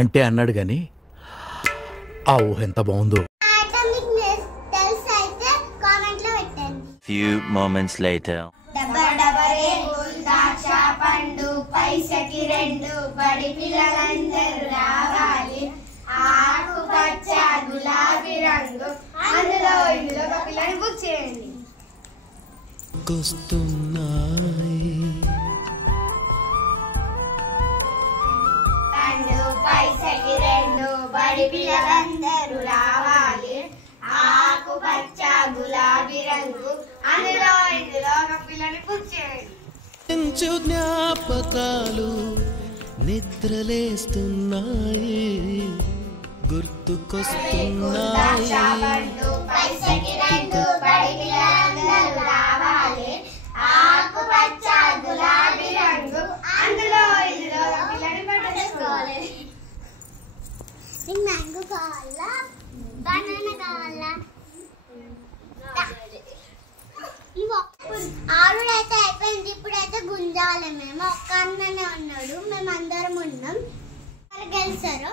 అంటే అన్నాడు గాని ఆ ఊహ ఎంత బాగుందో. Few moments later. డబడబరే ద్రాక్ష పండు పైసకి రెండు బడి పిల్లలందరూ రావాలి ఆకుపచ్చ గులాబీ రంగు అందులో ఇందులో ఒక పిల్లని బుక్ చేయండి. పండు పైసకి రెండు బడి పిల్లలందరూ రావాలి ఆకుపచ్చ గులాబీ రంగు అందులో ఇందులో ఒక పిల్లని బుక్ చేయండి. జ్ఞాపకాలు నిద్రలేస్తున్నాయి గుర్తుకొస్తున్నాయి పండు పైసకి రెండు బడి పిల్లలందరూ రావాలి ఆకుపచ్చ గులాబీ రంగు అందులో ఇందులో ఒక పిల్లని పట్టుకోవాలి. నీకు మ్యాంగో కావాలా బనానా కావాలా? ఆరుడైతే అయిపోయింది, ఇప్పుడైతే గుంజాలి. మేము ఒక్క అన్ననే ఉన్నాడు, మేము అందరం ఉన్నాం. గెలిచారు.